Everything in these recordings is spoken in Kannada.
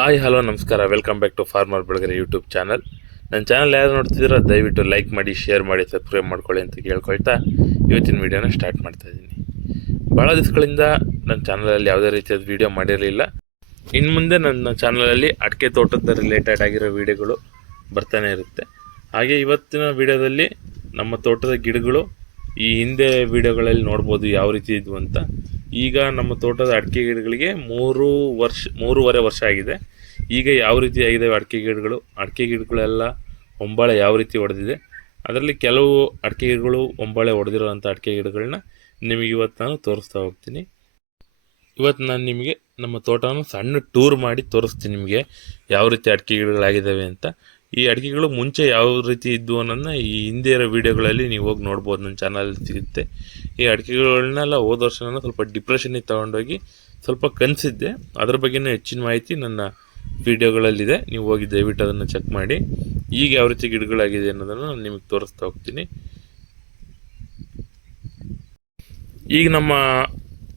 ಹಾಯ್ ಹಲೋ ನಮಸ್ಕಾರ. Welcome back to farmer Belagare YouTube channel ನನ್ನ ಚಾನಲ್ ಯಾರು ನೋಡ್ತಿದ್ದೀರೋ, ದಯವಿಟ್ಟು ಲೈಕ್ ಮಾಡಿ ಶೇರ್ ಮಾಡಿ ಸಬ್ಸ್ಕ್ರೈಬ್ ಮಾಡ್ಕೊಳ್ಳಿ ಅಂತ ಕೇಳ್ಕೊಳ್ತಾ ಇವತ್ತಿನ ವೀಡಿಯೋನ ಸ್ಟಾರ್ಟ್ ಮಾಡ್ತಾ ಇದ್ದೀನಿ. ಭಾಳ ದಿವಸಗಳಿಂದ ನನ್ನ ಚಾನಲಲ್ಲಿ ಯಾವುದೇ ರೀತಿಯಾದ ವೀಡಿಯೋ ಮಾಡಿರಲಿಲ್ಲ. ಇನ್ನು ಮುಂದೆ ನನ್ನ ಚಾನಲಲ್ಲಿ ಅಡಿಕೆ ತೋಟದ ರಿಲೇಟೆಡ್ ಆಗಿರೋ ವೀಡಿಯೋಗಳು ಬರ್ತಾನೆ ಇರುತ್ತೆ. ಹಾಗೆ ಇವತ್ತಿನ ವೀಡಿಯೋದಲ್ಲಿ ನಮ್ಮ ತೋಟದ ಗಿಡಗಳು ಈ ಹಿಂದೆ ವೀಡಿಯೋಗಳಲ್ಲಿ ನೋಡ್ಬೋದು ಯಾವ ರೀತಿ ಇದ್ವು ಅಂತ. ಈಗ ನಮ್ಮ ತೋಟದ ಅಡಿಕೆ ಗಿಡಗಳಿಗೆ ಮೂರು ವರ್ಷ, ಮೂರುವರೆ ವರ್ಷ ಆಗಿದೆ. ಈಗ ಯಾವ ರೀತಿ ಆಗಿದೆ ಅಡಿಕೆ ಗಿಡಗಳು? ಅಡಿಕೆ ಗಿಡಗಳೆಲ್ಲ ಹೊಂಬಾಳೆ ಯಾವ ರೀತಿ ಹೊಡೆದಿದೆ ಅದರಲ್ಲಿ ಕೆಲವು ಅಡಿಕೆ ಗಿಡಗಳು ಹೊಂಬಾಳೆ ಹೊಡೆದಿರೋವಂಥ ಅಡಿಕೆ ಗಿಡಗಳನ್ನ ನಿಮಗೆ ಇವತ್ತು ನಾನು ತೋರಿಸ್ತಾ ಹೋಗ್ತೀನಿ. ಇವತ್ತು ನಾನು ನಿಮಗೆ ನಮ್ಮ ತೋಟವನ್ನು ಸಣ್ಣ ಟೂರ್ ಮಾಡಿ ತೋರಿಸ್ತೀನಿ ನಿಮಗೆ ಯಾವ ರೀತಿ ಅಡಿಕೆ ಗಿಡಗಳಾಗಿದ್ದಾವೆ ಅಂತ. ಈ ಅಡಿಕೆಗಳು ಮುಂಚೆ ಯಾವ ರೀತಿ ಇದ್ವು ಅನ್ನೋದನ್ನ ಈ ಹಿಂದೆ ಇರೋ ವೀಡಿಯೋಗಳಲ್ಲಿ ನೀವು ಹೋಗಿ ನೋಡ್ಬೋದು, ನನ್ನ ಚಾನಲ್ ಸಿಗುತ್ತೆ. ಈ ಅಡಿಕೆಗಳನ್ನೆಲ್ಲ ಹೋದ ವರ್ಷ ನಾನು ಸ್ವಲ್ಪ ಡಿಪ್ರೆಷನಿಗೆ ತೊಗೊಂಡೋಗಿ ಸ್ವಲ್ಪ ಕನಸಿದ್ದೆ. ಅದ್ರ ಬಗ್ಗೆನೂ ಹೆಚ್ಚಿನ ಮಾಹಿತಿ ನನ್ನ ವಿಡಿಯೋಗಳಲ್ಲಿದೆ. ನೀವು ಹೋಗಿ ದಯವಿಟ್ಟು ಅದನ್ನು ಚೆಕ್ ಮಾಡಿ. ಈಗ ಯಾವ ರೀತಿ ಗಿಡಗಳಾಗಿದೆ ಅನ್ನೋದನ್ನು ನಾನು ನಿಮಗೆ ತೋರಿಸ್ತಾ ಹೋಗ್ತೀನಿ. ಈಗ ನಮ್ಮ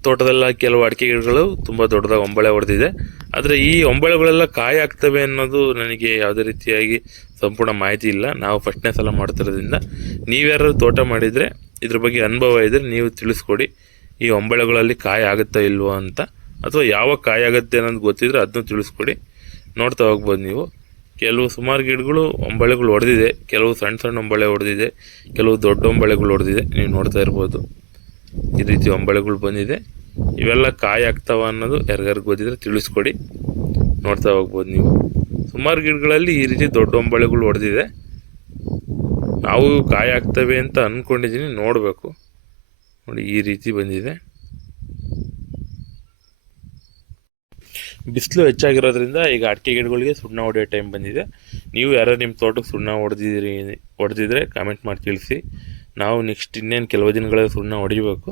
ತೋಟದಲ್ಲ ಕೆಲವು ಅಡಿಕೆ ಗಿಡಗಳು ತುಂಬ ದೊಡ್ಡದಾಗಿ ಒಂಬಳೆ ಹೊಡೆದಿದೆ ಆದರೆ ಈ ಒಂಬಳೆಗಳೆಲ್ಲ ಕಾಯಿ ಆಗ್ತವೆ ಅನ್ನೋದು ನನಗೆ ಯಾವುದೇ ರೀತಿಯಾಗಿ ಸಂಪೂರ್ಣ ಮಾಹಿತಿ ಇಲ್ಲ. ನಾವು ಫಸ್ಟ್ನೇ ಸಲ ಮಾಡ್ತಿರೋದ್ರಿಂದ ನೀವ್ಯಾರು ತೋಟ ಮಾಡಿದರೆ ಇದ್ರ ಬಗ್ಗೆ ಅನುಭವ ಇದ್ದರೆ ನೀವು ತಿಳಿಸ್ಕೊಡಿ. ಈ ಒಂಬಳೆಗಳಲ್ಲಿ ಕಾಯಿ ಆಗುತ್ತಾ ಇಲ್ವೋ ಅಂತ ಅಥವಾ ಯಾವ ಕಾಯಿ ಆಗುತ್ತೆ ಅನ್ನೋದು ಗೊತ್ತಿದ್ರೆ ಅದನ್ನು ತಿಳಿಸ್ಕೊಡಿ. ನೋಡ್ತಾ ಹೋಗ್ಬೋದು ನೀವು. ಕೆಲವು ಸುಮಾರು ಗಿಡಗಳು ಒಂಬಳೆಗಳು ಹೊಡೆದಿದೆ ಕೆಲವು ಸಣ್ಣ ಸಣ್ಣ ಒಂಬಳೆ ಹೊಡೆದಿದೆ ಕೆಲವು ದೊಡ್ಡ ಒಂಬಳೆಗಳು ಹೊಡೆದಿದೆ ನೀವು ನೋಡ್ತಾ ಇರ್ಬೋದು. ಈ ರೀತಿ ಒಂಬಳೆಗಳು ಬಂದಿದೆ. ಇವೆಲ್ಲ ಕಾಯಿ ಆಗ್ತಾವ ಅನ್ನೋದು ಯಾರಿಗಾರು ಗೊತ್ತಿದ್ರೆ ತಿಳಿಸ್ಕೊಡಿ. ನೋಡ್ತಾ ಹೋಗ್ಬೋದು ನೀವು. ಸುಮಾರು ಗಿಡಗಳಲ್ಲಿ ಈ ರೀತಿ ದೊಡ್ಡ ಒಂಬಳೆಗಳು ಹೊಡೆದಿದೆ ನಾವು ಕಾಯಿ ಆಗ್ತವೆ ಅಂತ ಅಂದ್ಕೊಂಡಿದ್ದೀನಿ ನೋಡಬೇಕು. ನೋಡಿ, ಈ ರೀತಿ ಬಂದಿದೆ. ಬಿಸಿಲು ಹೆಚ್ಚಾಗಿರೋದ್ರಿಂದ ಈಗ ಅಡಿಕೆ ಗಿಡಗಳಿಗೆ ಸುಣ್ಣ ಹೊಡೆಯೋ ಟೈಮ್ ಬಂದಿದೆ. ನೀವು ಯಾರು ನಿಮ್ಮ ತೋಟಕ್ಕೆ ಸುಣ್ಣ ಹೊಡೆದಿದ್ದೀರಿ, ಹೊಡೆದಿದ್ರೆ ಕಾಮೆಂಟ್ ಮಾಡಿ ತಿಳಿಸಿ. ನಾವು ನೆಕ್ಸ್ಟ್ ಇನ್ನೇನು ಕೆಲವು ದಿನಗಳಲ್ಲಿ ಸುಣ್ಣ ಹೊಡಿಬೇಕು.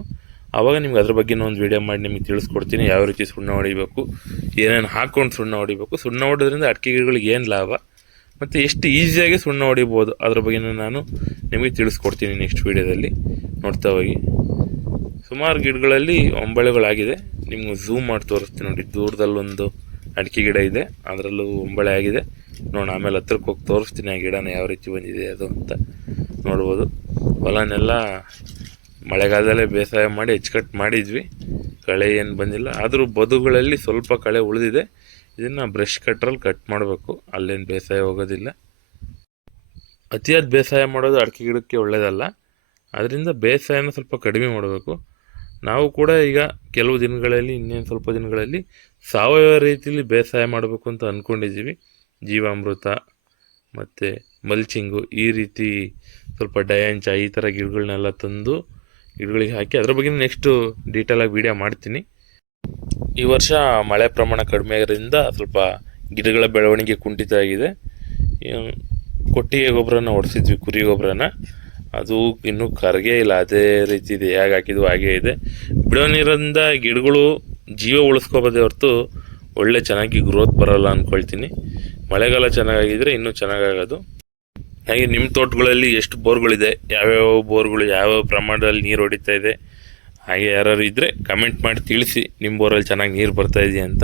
ಆವಾಗ ನಿಮ್ಗೆ ಅದ್ರ ಬಗ್ಗೆ ಒಂದು ವೀಡಿಯೋ ಮಾಡಿ ನಿಮಗೆ ತಿಳಿಸ್ಕೊಡ್ತೀನಿ, ಯಾವ ರೀತಿ ಸುಣ್ಣ ಹೊಡಿಬೇಕು, ಏನೇನು ಹಾಕ್ಕೊಂಡು ಸುಣ್ಣ ಹೊಡಿಬೇಕು. ಸುಣ್ಣ ಹೊಡೋದ್ರಿಂದ ಅಡಿಕೆ ಗಿಡಗಳಿಗೆ ಏನು ಲಾಭ? ಮತ್ತು ಎಷ್ಟು ಈಸಿಯಾಗಿ ಸುಣ್ಣ ಹೊಡಿಬೋದು? ಅದ್ರ ಬಗ್ಗೆ ನಾನು ನಿಮಗೆ ತಿಳಿಸ್ಕೊಡ್ತೀನಿ ನೆಕ್ಸ್ಟ್ ವೀಡಿಯೋದಲ್ಲಿ ನೋಡ್ತಾ ಹೋಗಿ. ಸುಮಾರು ಗಿಡಗಳಲ್ಲಿ ಒಂಬಳೆಗಳಾಗಿದೆ. ನಿಮ್ಗೆ ಝೂಮ್ ಮಾಡಿ ತೋರಿಸ್ತೀನಿ ನೋಡಿ, ದೂರದಲ್ಲೊಂದು ಅಡಿಕೆ ಗಿಡ ಇದೆ. ಅದರಲ್ಲೂ ಒಂಬಳೆ ಆಗಿದೆ. ನೋಡಿ ಆಮೇಲೆ ಹತ್ರಕ್ಕೆ ಹೋಗಿ ತೋರಿಸ್ತೀನಿ ಆ ಗಿಡನ ಯಾವ ರೀತಿ ಬಂದಿದೆ, ಅದು ಅಂತ ನೋಡ್ಬೋದು. ಹೊಲನೆಲ್ಲ ಮಳೆಗಾಲದಲ್ಲೇ ಬೇಸಾಯ ಮಾಡಿ ಹೆಚ್ಚುಕಟ್ಟು ಮಾಡಿದ್ವಿ. ಕಳೆ ಏನು ಬಂದಿಲ್ಲ. ಆದರೂ ಬದುಗಳಲ್ಲಿ ಸ್ವಲ್ಪ ಕಳೆ ಉಳಿದಿದೆ. ಇದನ್ನು ಬ್ರಷ್ ಕಟ್ರಲ್ಲಿ ಕಟ್ ಮಾಡಬೇಕು. ಅಲ್ಲೇನು ಬೇಸಾಯ ಹೋಗೋದಿಲ್ಲ. ಅತಿಯಾದ ಬೇಸಾಯ ಮಾಡೋದು ಅಡಿಕೆ ಗಿಡಕ್ಕೆ ಒಳ್ಳೆಯದಲ್ಲ ಅದರಿಂದ ಬೇಸಾಯನ ಸ್ವಲ್ಪ ಕಡಿಮೆ ಮಾಡಬೇಕು. ನಾವು ಕೂಡ ಈಗ ಕೆಲವು ದಿನಗಳಲ್ಲಿ, ಇನ್ನೇನು ಸ್ವಲ್ಪ ದಿನಗಳಲ್ಲಿ ಸಾವಯವ ರೀತಿಯಲ್ಲಿ ಬೇಸಾಯ ಮಾಡಬೇಕು ಅಂತ ಅಂದ್ಕೊಂಡಿದ್ದೀವಿ ಜೀವಾಮೃತ ಮತ್ತು ಮಲ್ಚಿಂಗು ಈ ರೀತಿ ಸ್ವಲ್ಪ ಡಯಾಂಚ ಈ ಥರ ಗಿಡಗಳನ್ನೆಲ್ಲ ತಂದು ಗಿಡಗಳಿಗೆ ಹಾಕಿ ಅದ್ರ ಬಗ್ಗೆ ನೆಕ್ಸ್ಟು ಡೀಟೇಲಾಗಿ ವಿಡಿಯೋ ಮಾಡ್ತೀನಿ. ಈ ವರ್ಷ ಮಳೆ ಪ್ರಮಾಣ ಕಡಿಮೆ ಆಗಿರೋದ್ರಿಂದ ಸ್ವಲ್ಪ ಗಿಡಗಳ ಬೆಳವಣಿಗೆ ಕುಂಠಿತ ಆಗಿದೆ. ಕೊಟ್ಟಿಗೆ ಗೊಬ್ಬರನ ಹೊಡೆಸಿದ್ವಿ ಕುರಿ ಗೊಬ್ಬರನ. ಅದು ಇನ್ನೂ ಕರಗೇ ಇಲ್ಲ, ಅದೇ ರೀತಿ ಇದೆ, ಹೇಗೆ ಹಾಕಿದ್ವು ಹಾಗೇ ಇದೆ. ಬಿಡೋ ನೀರಿಂದ ಗಿಡಗಳು ಜೀವ ಉಳಿಸ್ಕೋಬೋದೇ ಹೊರತು ಒಳ್ಳೆ ಚೆನ್ನಾಗಿ ಗ್ರೋತ್ ಬರೋಲ್ಲ ಅಂದ್ಕೊಳ್ತೀನಿ ಮಳೆಗಾಲ ಚೆನ್ನಾಗಾಗಿದ್ದರೆ ಇನ್ನೂ ಚೆನ್ನಾಗಾಗೋದು. ಹಾಗೆ ನಿಮ್ಮ ತೋಟಗಳಲ್ಲಿ ಎಷ್ಟು ಬೋರ್ಗಳಿದೆ? ಯಾವ್ಯಾವ ಬೋರ್ಗಳು, ಯಾವ್ಯಾವ ಪ್ರಮಾಣದಲ್ಲಿ ನೀರು ಹೊಡಿತಾ ಇದೆ? ಹಾಗೆ ಯಾರು ಇದ್ದರೆ ಕಮೆಂಟ್ ಮಾಡಿ ತಿಳಿಸಿ. ನಿಮ್ಮ ಬೋರಲ್ಲಿ ಚೆನ್ನಾಗಿ ನೀರು ಬರ್ತಾ ಇದೆಯಾ ಅಂತ.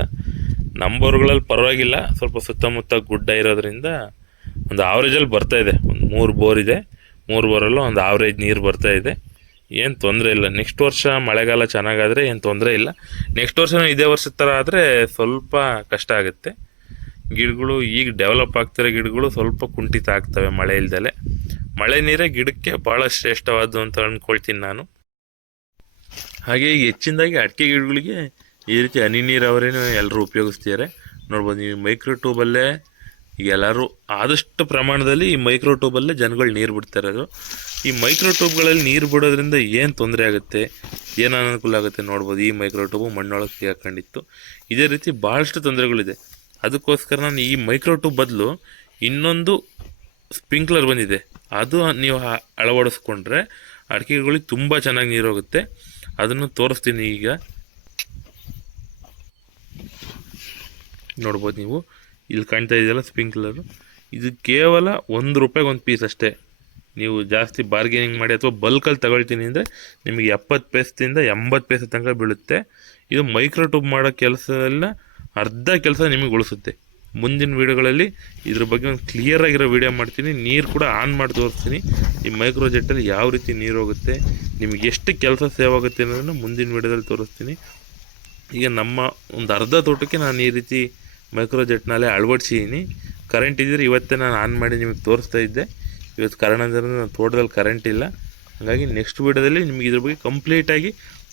ನಮ್ಮ ಬೋರ್ಗಳಲ್ಲಿ ಪರವಾಗಿಲ್ಲ. ಸ್ವಲ್ಪ ಸುತ್ತಮುತ್ತ ಗುಡ್ಡ ಇರೋದ್ರಿಂದ ಒಂದು ಆವ್ರೇಜಲ್ಲಿ ಬರ್ತಾ ಇದೆ. ಒಂದು ಮೂರು ಬೋರ್ ಇದೆ. ಮೂರು ಬೋರಲ್ಲೂ ಒಂದು ಆವ್ರೇಜ್ ನೀರು ಬರ್ತಾ ಇದೆ. ಏನು ತೊಂದರೆ ಇಲ್ಲ. ನೆಕ್ಸ್ಟ್ ವರ್ಷ ಮಳೆಗಾಲ ಚೆನ್ನಾಗಾದರೆ ಏನು ತೊಂದರೆ ಇಲ್ಲ. ನೆಕ್ಸ್ಟ್ ವರ್ಷನೂ ಇದೇ ವರ್ಷದ ಥರ ಆದರೆ ಸ್ವಲ್ಪ ಕಷ್ಟ ಆಗುತ್ತೆ. ಗಿಡಗಳು ಈಗ ಡೆವಲಪ್ ಆಗ್ತಿರೋ ಗಿಡಗಳು ಸ್ವಲ್ಪ ಕುಂಠಿತ ಆಗ್ತವೆ ಮಳೆ ಇಲ್ದಲೆ. ಮಳೆ ನೀರೇ ಗಿಡಕ್ಕೆ ಭಾಳ ಶ್ರೇಷ್ಠವಾದ್ದು ಅಂತ ಅಂದ್ಕೊಳ್ತೀನಿ ನಾನು. ಹಾಗೆ ಈಗ ಹೆಚ್ಚಿನದಾಗಿ ಅಡಿಕೆ ಗಿಡಗಳಿಗೆ ಈ ರೀತಿ ಹನಿ ನೀರಾವರಿನ ಎಲ್ಲರೂ ಉಪಯೋಗಿಸ್ತಿದ್ದಾರೆ ನೋಡ್ಬೋದು ಈ ಮೈಕ್ರೋ ಟ್ಯೂಬಲ್ಲೇ ಎಲ್ಲರೂ ಆದಷ್ಟು ಪ್ರಮಾಣದಲ್ಲಿ ಈ ಮೈಕ್ರೋ ಟ್ಯೂಬಲ್ಲೇ ಜನಗಳು ನೀರು ಬಿಡ್ತಾ ಇರೋದು ಈ ಮೈಕ್ರೋ ಟ್ಯೂಬ್ಗಳಲ್ಲಿ ನೀರು ಬಿಡೋದ್ರಿಂದ ಏನು ತೊಂದರೆ ಆಗುತ್ತೆ? ಏನು ಅನುಕೂಲ ಆಗುತ್ತೆ ನೋಡ್ಬೋದು. ಈ ಮೈಕ್ರೋ ಟ್ಯೂಬು ಮಣ್ಣೊಳಗೆ ಸಿಗಾಕೊಂಡಿತ್ತು. ಇದೇ ರೀತಿ ಭಾಳಷ್ಟು ತೊಂದರೆಗಳಿದೆ. ಅದಕ್ಕೋಸ್ಕರ ನಾನು ಈ ಮೈಕ್ರೋ ಟ್ಯೂಬ್ ಬದಲು ಇನ್ನೊಂದು ಸ್ಪ್ರಿಂಕ್ಲರ್ ಬಂದಿದೆ. ಅದು ನೀವು ಅಳವಡಿಸ್ಕೊಂಡ್ರೆ ಅಡಿಕೆಗಳಿಗೆ ತುಂಬ ಚೆನ್ನಾಗಿ ನೀರು ಹೋಗುತ್ತೆ. ಅದನ್ನು ತೋರಿಸ್ತೀನಿ ಈಗ. ನೋಡ್ಬೋದು ನೀವು. ಇಲ್ಲಿ ಕಾಣ್ತಾ ಇದೆಯಲ್ಲ ಸ್ಪ್ರಿಂಕ್ಲರು ಇದು ಕೇವಲ ಒಂದು ರೂಪಾಯಿಗೆ ಒಂದು ಪೀಸ್ ಅಷ್ಟೇ. ನೀವು ಜಾಸ್ತಿ ಬಾರ್ಗೇನಿಂಗ್ ಮಾಡಿ ಅಥವಾ ಬಲ್ಕಲ್ಲಿ ತಗೊಳ್ತೀನಿ ಅಂದರೆ ನಿಮಗೆ ಎಪ್ಪತ್ತು ಪೇಸ್ದಿಂದ ಎಂಬತ್ತು ಪೈಸೆ ತನಕ ಬೀಳುತ್ತೆ. ಇದು ಮೈಕ್ರೋ ಟ್ಯೂಬ್ ಮಾಡೋ ಕೆಲಸದಲ್ಲ ಅರ್ಧ ಕೆಲಸ ನಿಮಗೆ ಉಳಿಸುತ್ತೆ. ಮುಂದಿನ ವೀಡಿಯೋಗಳಲ್ಲಿ ಇದ್ರ ಬಗ್ಗೆ ಒಂದು ಕ್ಲಿಯರ್ ಆಗಿರೋ ವೀಡಿಯೋ ಮಾಡ್ತೀನಿ. ನೀರು ಕೂಡ ಆನ್ ಮಾಡಿ ತೋರಿಸ್ತೀನಿ. ಈ ಮೈಕ್ರೋ ಜೆಟ್ಟಲ್ಲಿ ಯಾವ ರೀತಿ ನೀರು ಹೋಗುತ್ತೆ, ನಿಮಗೆ ಎಷ್ಟು ಕೆಲಸ ಸೇವ್ ಆಗುತ್ತೆ ಅನ್ನೋದನ್ನು ಮುಂದಿನ ವೀಡಿಯೋದಲ್ಲಿ ತೋರಿಸ್ತೀನಿ. ಈಗ ನಮ್ಮ ಒಂದು ಅರ್ಧ ತೋಟಕ್ಕೆ ನಾನು ಈ ರೀತಿ ಮೈಕ್ರೋ ಜೆಟ್ನಲ್ಲೇ ಅಳವಡಿಸಿದ್ದೀನಿ ಕರೆಂಟ್ ಇದ್ದರೆ ಇವತ್ತೇ ನಾನು ಆನ್ ಮಾಡಿ ನಿಮಗೆ ತೋರಿಸ್ತಾ ಇದ್ದೆ. ಇವತ್ತು ಕಾರಣದಿಂದ ನನ್ನ ತೋಟದಲ್ಲಿ ಕರೆಂಟ್ ಇಲ್ಲ. ಹಾಗಾಗಿ ನೆಕ್ಸ್ಟ್ ವೀಡಿಯೋದಲ್ಲಿ ನಿಮಗೆ ಇದ್ರ ಬಗ್ಗೆ ಕಂಪ್ಲೀಟಾಗಿ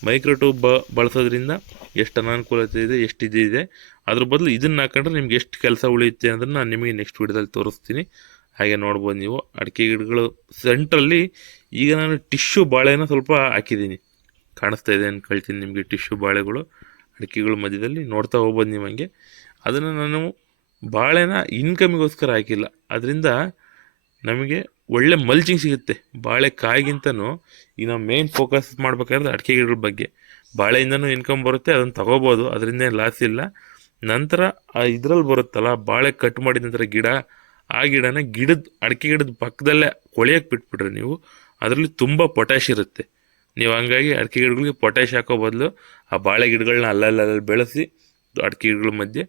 ಮೈಕ್ರೋ ಬ ಬಳಸೋದ್ರಿಂದ ಎಷ್ಟು ಅನಾನುಕೂಲತೆ ಇದೆ, ಎಷ್ಟು ಇದಿದೆ ಅದ್ರ ಬದಲು ಇದನ್ನು ಹಾಕೊಂಡ್ರೆ ನಿಮ್ಗೆ ಎಷ್ಟು ಕೆಲಸ ಉಳಿಯುತ್ತೆ ಅಂದ್ರೆ ನಾನು ನಿಮಗೆ ನೆಕ್ಸ್ಟ್ ವೀಡಿಯೋದಲ್ಲಿ ತೋರಿಸ್ತೀನಿ. ಹಾಗೆ ನೋಡ್ಬೋದು ನೀವು. ಅಡಿಕೆ ಗಿಡಗಳು ಸೆಂಟ್ರಲ್ಲಿ ಈಗ ನಾನು ಟಿಶ್ಯೂ ಬಾಳೆನ ಸ್ವಲ್ಪ ಹಾಕಿದ್ದೀನಿ. ಕಾಣಿಸ್ತಾ ಇದೆ ಅನ್ಕೊಳ್ತೀನಿ ನಿಮಗೆ ಟಿಶ್ಯೂ ಬಾಳೆಗಳು, ಅಡಿಕೆಗಳ ಮಧ್ಯದಲ್ಲಿ. ನೋಡ್ತಾ ಹೋಗ್ಬೋದು ನೀವು ಹಂಗೆ. ಅದನ್ನು ನಾನು ಬಾಳೆನ ಇನ್ಕಮಿಗೋಸ್ಕರ ಹಾಕಿಲ್ಲ. ಅದರಿಂದ ನಮಗೆ ಒಳ್ಳೆ ಮಲ್ಚಿಂಗ್ ಸಿಗುತ್ತೆ. ಬಾಳೆ ಕಾಯಿಗಿಂತನೂ ಈಗ ನಾವು ಮೇನ್ ಫೋಕಸ್ ಮಾಡ್ಬೇಕಾದ್ರೆ ಅಡಿಕೆ ಗಿಡಗಳ ಬಗ್ಗೆ. ಬಾಳೆಯಿಂದನೂ ಇನ್ಕಮ್ ಬರುತ್ತೆ, ಅದನ್ನು ತಗೋಬೋದು, ಅದರಿಂದ ಲಾಸ್ ಇಲ್ಲ. ನಂತರ ಆ ಇದ್ರಲ್ಲಿ ಬರುತ್ತಲ್ಲ, ಬಾಳೆ ಕಟ್ ಮಾಡಿದ ನಂತರ ಗಿಡ, ಆ ಗಿಡನ ಗಿಡದ, ಅಡಿಕೆ ಗಿಡದ ಪಕ್ಕದಲ್ಲೇ ಕೊಳೆಯಕ್ಕೆ ಬಿಟ್ಬಿಟ್ರೆ ನೀವು, ಅದರಲ್ಲಿ ತುಂಬ ಪೊಟ್ಯಾಶ್ ಇರುತ್ತೆ. ನೀವು ಹಂಗಾಗಿ ಅಡಿಕೆ ಗಿಡಗಳಿಗೆ ಪೊಟ್ಯಾಶ್ ಹಾಕೋ ಬದಲು ಆ ಬಾಳೆ ಗಿಡಗಳನ್ನ ಅಲ್ಲಲ್ಲಿ ಬೆಳೆಸಿ, ಅಡಿಕೆ ಗಿಡಗಳ ಮಧ್ಯೆ,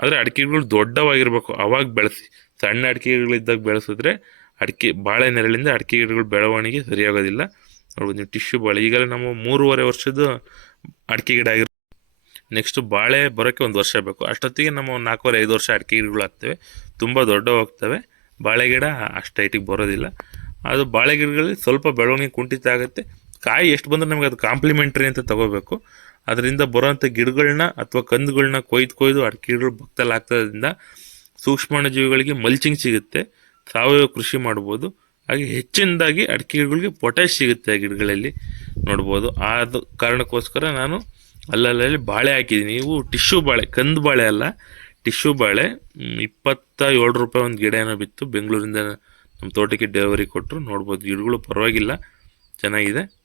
ಆದರೆ ಅಡಿಕೆ ಗಿಡಗಳು ದೊಡ್ಡವಾಗಿರಬೇಕು, ಅವಾಗ ಬೆಳೆಸಿ. ಸಣ್ಣ ಅಡಿಕೆ ಗಿಡಗಳಿದ್ದಾಗ ಬೆಳೆಸಿದ್ರೆ ಅಡಿಕೆ, ಬಾಳೆ ನೆರಳಿಂದ ಅಡಿಕೆ ಗಿಡಗಳ ಬೆಳವಣಿಗೆ ಸರಿಯಾಗೋದಿಲ್ಲ. ನೋಡ್ಬೋದು ನೀವು ಟಿಶ್ಯೂ ಬಾಳೆ ಈಗಲೇ ನಮ್ಮ ಮೂರುವರೆ ವರ್ಷದ ಅಡಿಕೆ ಗಿಡ ಆಗಿರೋ ನೆಕ್ಸ್ಟ್ ಬಾಳೆ ಬರೋಕ್ಕೆ ಒಂದು ವರ್ಷ ಬೇಕು. ಅಷ್ಟೊತ್ತಿಗೆ ನಮ್ಮ ನಾಲ್ಕೂವರೆ, ಐದು ವರ್ಷ ಅಡಿಕೆ ಗಿಡಗಳು ಆಗ್ತವೆ ತುಂಬ ದೊಡ್ಡ ಹೋಗ್ತವೆ ಬಾಳೆ ಗಿಡ ಅಷ್ಟು ಐಟಿಗೆ ಬರೋದಿಲ್ಲ. ಅದು ಬಾಳೆ ಗಿಡಗಳಲ್ಲಿ ಸ್ವಲ್ಪ ಬೆಳವಣಿಗೆ ಕುಂಠಿತ ಆಗುತ್ತೆ. ಕಾಯಿ ಎಷ್ಟು ಬಂದರೆ ನಮಗೆ ಅದು ಕಾಂಪ್ಲಿಮೆಂಟ್ರಿ ಅಂತ ತಗೋಬೇಕು. ಅದರಿಂದ ಬರೋವಂಥ ಗಿಡಗಳನ್ನ ಅಥವಾ ಕಂದುಗಳನ್ನ ಕೊಯ್ದು ಕೊಯ್ದು ಅಡಿಕೆ ಗಿಡಗಳು ಭಕ್ತಲ್ಲಿ ಸೂಕ್ಷ್ಮಾಣು ಜೀವಿಗಳಿಗೆ ಮಲ್ಚಿಂಗ್ ಸಿಗುತ್ತೆ. ಸಾವಯವ ಕೃಷಿ ಮಾಡ್ಬೋದು. ಹಾಗೆ ಹೆಚ್ಚಿನದಾಗಿ ಅಡಿಕೆ ಗಿಡಗಳಿಗೆ ಪೊಟ್ಯಾಶ್ ಸಿಗುತ್ತೆ ಗಿಡಗಳಲ್ಲಿ ನೋಡ್ಬೋದು. ಆದ ಕಾರಣಕ್ಕೋಸ್ಕರ ನಾನು ಅಲ್ಲಲ್ಲಿ ಬಾಳೆ ಹಾಕಿದ್ದೀನಿ. ನೀವು ಟಿಶ್ಯೂ ಬಾಳೆ, ಕಂದು ಬಾಳೆ ಅಲ್ಲ ಟಿಶ್ಯೂ ಬಾಳೆ. ಇಪ್ಪತ್ತ ಏಳು ರೂಪಾಯಿ ಒಂದು ಗಿಡ ಏನೋ ಬಿತ್ತು. ಬೆಂಗಳೂರಿಂದ ನಮ್ಮ ತೋಟಕ್ಕೆ ಡೆಲಿವರಿ ಕೊಟ್ಟರು ನೋಡ್ಬೋದು, ಗಿಡಗಳು ಪರವಾಗಿಲ್ಲ. ಚೆನ್ನಾಗಿದೆ.